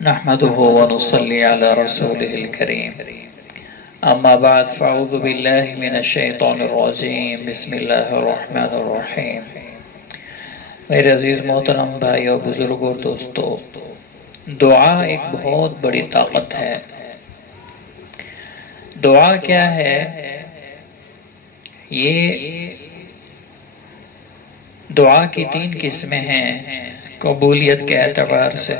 نحمده ونصلي على رسوله الكريم أما بعد فأعوذ بالله من الشیطان الرجیم بسم اللہ الرحمن الرحیم۔ میرے عزیز محترم بھائیو، بزرگ اور دوستو، دعا ایک بہت بڑی طاقت ہے۔ دعا کیا ہے؟ یہ دعا کی تین قسمیں ہیں، قبولیت کے اعتبار سے،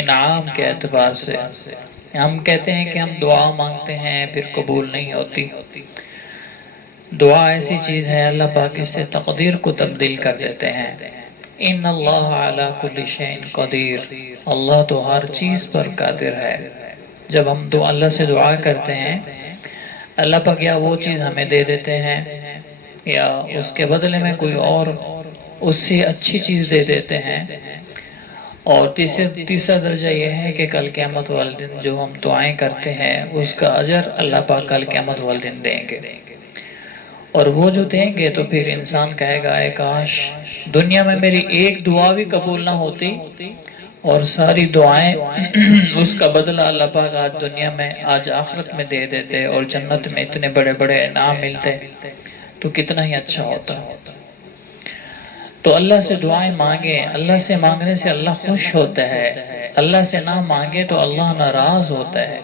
انعام کے اعتبار سے۔ ہم کہتے ہیں کہ ہم دعا مانگتے ہیں پھر قبول نہیں ہوتی۔ دعا ایسی چیز ہے، اللہ پاک اس سے تقدیر کو تبدیل کر دیتے ہیں۔ ان اللہ علی کل شیء قدیر، اللہ تو ہر چیز پر قادر ہے۔ جب ہم اللہ سے دعا کرتے ہیں، اللہ پاک یا وہ چیز ہمیں دے دیتے ہیں یا اس کے بدلے میں کوئی اور اس سے اچھی چیز دے دیتے ہیں۔ اور تیسرا درجہ یہ ہے کہ کل قیامت والے دن جو ہم دعائیں کرتے ہیں اس کا اجر اللہ پاک کل قیامت والے دن دیں گے۔ اور وہ جو دیں گے تو پھر انسان کہے گا، اے کاش دنیا میں میری ایک دعا بھی قبول نہ ہوتی اور ساری دعائیں اس کا بدلہ اللہ پاک آج دنیا میں، آج آخرت میں دے دیتے اور جنت میں اتنے بڑے بڑے انعام ملتے تو کتنا ہی اچھا ہوتا۔ تو اللہ سے دعائیں مانگیں۔ اللہ سے مانگنے سے اللہ خوش ہوتا ہے، اللہ سے نہ مانگے تو اللہ ناراض ہوتا ہے۔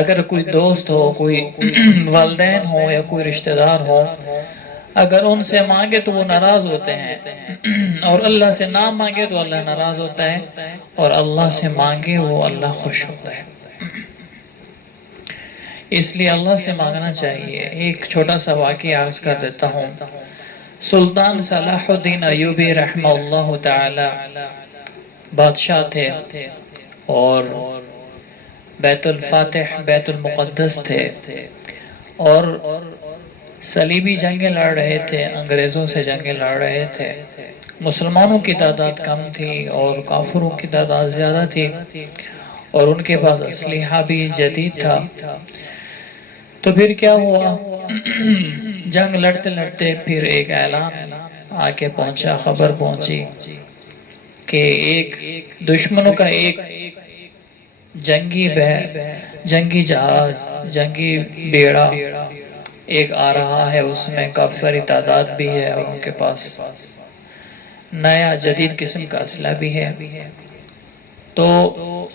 اگر کوئی دوست ہو، کوئی والدین ہو یا کوئی رشتہ دار ہو، اگر ان سے مانگے تو وہ ناراض ہوتے ہیں، اور اللہ سے نہ مانگے تو اللہ ناراض ہوتا ہے، اور اللہ سے مانگے وہ اللہ خوش ہوتا ہے۔ اس لیے اللہ سے مانگنا چاہیے۔ ایک چھوٹا سا واقعہ عرض کر دیتا ہوں۔ سلطان صلاح الدین ایوبی رحمہ اللہ تعالی بادشاہ تھے اور بیت الفاتح، بیت المقدس تھے، اور صلیبی جنگیں لڑ رہے تھے، انگریزوں سے جنگیں لڑ رہے تھے۔ مسلمانوں کی تعداد کم تھی اور کافروں کی تعداد زیادہ تھی، اور ان کے پاس اسلحہ بھی جدید تھا۔ تو پھر کیا ہوا؟ جنگ لڑتے لڑتے پھر ایک اعلان آ کے پہنچا، خبر پہنچی کہ ایک دشمنوں کا ایک جنگی جہاز، جنگی بیڑا ایک آ رہا ہے، اس میں کافی ساری تعداد بھی ہے اور ان کے پاس نیا جدید قسم کا اسلحہ بھی ہے۔ تو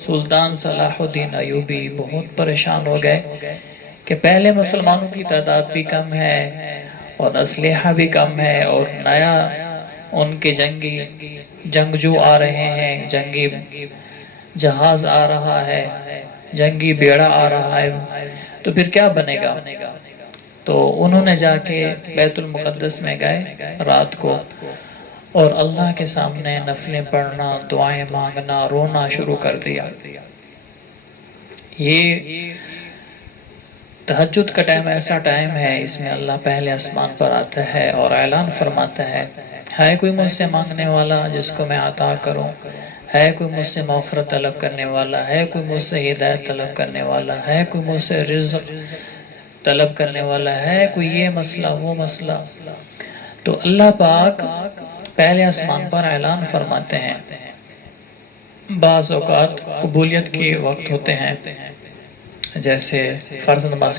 سلطان صلاح الدین ایوبی بہت پریشان ہو گئے کہ پہلے مسلمانوں کی تعداد بھی کم ہے اور اسلحہ بھی کم ہے، اور نیا ان کے جنگجو آ رہے ہیں، جنگی جہاز آ رہا ہے، جنگی بیڑا آ رہا ہے، تو پھر کیا بنے گا؟ تو انہوں نے جا کے بیت المقدس میں گئے رات کو، اور اللہ کے سامنے نفلیں پڑھنا، دعائیں مانگنا، رونا شروع کر دیا۔ یہ تہجد کا ٹائم ایسا ٹائم ہے، اس میں اللہ پہلے آسمان پر آتا ہے اور اعلان فرماتا ہے کوئی مجھ سے مانگنے والا جس کو میں عطا کروں، ہے کوئی مجھ سے مغفرت طلب کرنے والا، ہے کوئی مجھ سے ہدایت طلب کرنے والا، ہے کوئی مجھ سے رزق طلب کرنے والا، ہے کوئی یہ مسئلہ وہ مسئلہ۔ تو اللہ پاک پہلے آسمان پر اعلان فرماتے ہیں۔ بعض اوقات قبولیت کے وقت ہوتے ہیں، جیسے فرض نماز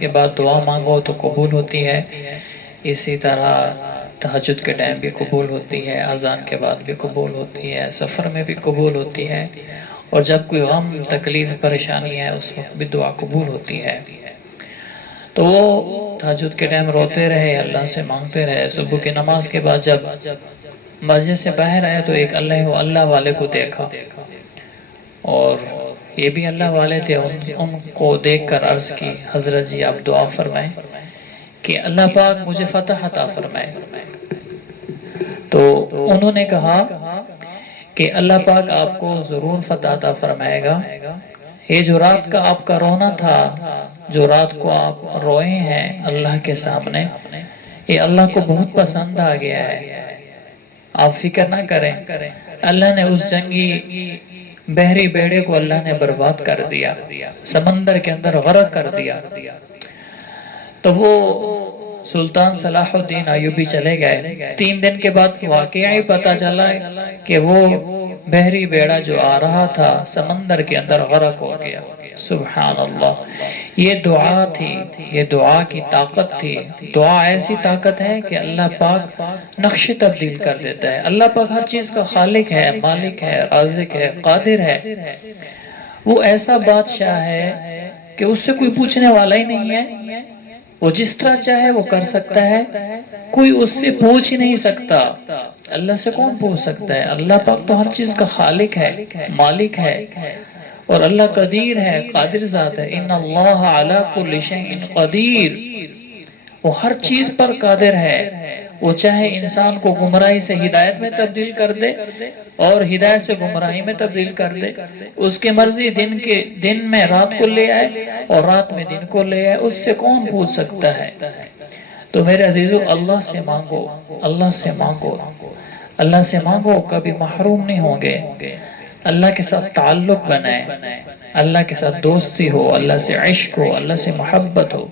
کے بعد دعا مانگو تو قبول ہوتی ہے، اسی طرح تہجد کے ٹائم بھی قبول ہوتی ہے، اذان کے بعد بھی قبول ہوتی ہے، سفر میں بھی قبول ہوتی ہے، اور جب کوئی غم، تکلیف، پریشانی ہے اس وقت بھی دعا قبول ہوتی ہے۔ تو وہ تہجد کے ٹائم روتے رہے، اللہ سے مانگتے رہے۔ صبح کی نماز کے بعد جب مسجد سے باہر آئے تو ایک اللہ والے کو دیکھا، اور یہ بھی اللہ والے تھے۔ ان کو دیکھ کر عرض کی، حضرت جی آپ دعا فرمائیں کہ اللہ پاک مجھے فتح عطا فرمائے۔ تو انہوں نے کہا کہ اللہ پاک آپ کو ضرور فتح عطا فرمائے گا۔ یہ جو رات کا آپ کا رونا تھا، جو رات کو آپ روئے ہیں اللہ کے سامنے، یہ اللہ کو بہت پسند آ گیا ہے، آپ فکر نہ کریں۔ اللہ نے اس جنگی بحری بیڑے کو اللہ نے برباد کر دیا، سمندر کے اندر غرق کر دیا۔ تو وہ سلطان صلاح الدین ایوبی چلے گئے۔ 3 دن کے بعد واقعی پتا چلا کہ وہ بحری بیڑا جو آ رہا تھا سمندر کے اندر غرق ہو گیا۔ سبحان اللہ، یہ دعا تھی، یہ دعا کی طاقت تھی۔ دعا ایسی طاقت ہے کہ اللہ پاک نقش تبدیل کر دیتا ہے۔ اللہ پاک ہر چیز کا خالق ہے، مالک ہے، رازق ہے، قادر ہے۔ وہ ایسا بادشاہ ہے کہ اس سے کوئی پوچھنے والا ہی نہیں ہے، وہ جس طرح چاہے وہ کر سکتا ہے، کوئی اس سے پوچھ ہی نہیں سکتا۔ اللہ سے کون پوچھ سکتا ہے؟ اللہ پاک تو ہر چیز کا خالق ہے، مالک ہے، اور اللہ قدیر ہے، قادر ذات ہے۔ ان اللہ علی کل شیء قدیر، وہ ہر چیز پر قادر ہے۔ وہ چاہے انسان کو گمراہی سے ہدایت میں تبدیل کر دے اور ہدایت سے گمراہی میں تبدیل کر دے، اس کی مرضی دن میں رات کو لے آئے اور رات میں دن کو لے آئے، اس سے کون پوچھ سکتا ہے؟ تو میرے عزیزو، اللہ سے مانگو، اللہ سے مانگو، اللہ سے مانگو، کبھی محروم نہیں ہوں گے۔ اللہ کے ساتھ تعلق بنائے، اللہ کے ساتھ دوستی ہو، اللہ سے عشق ہو، اللہ سے محبت ہو۔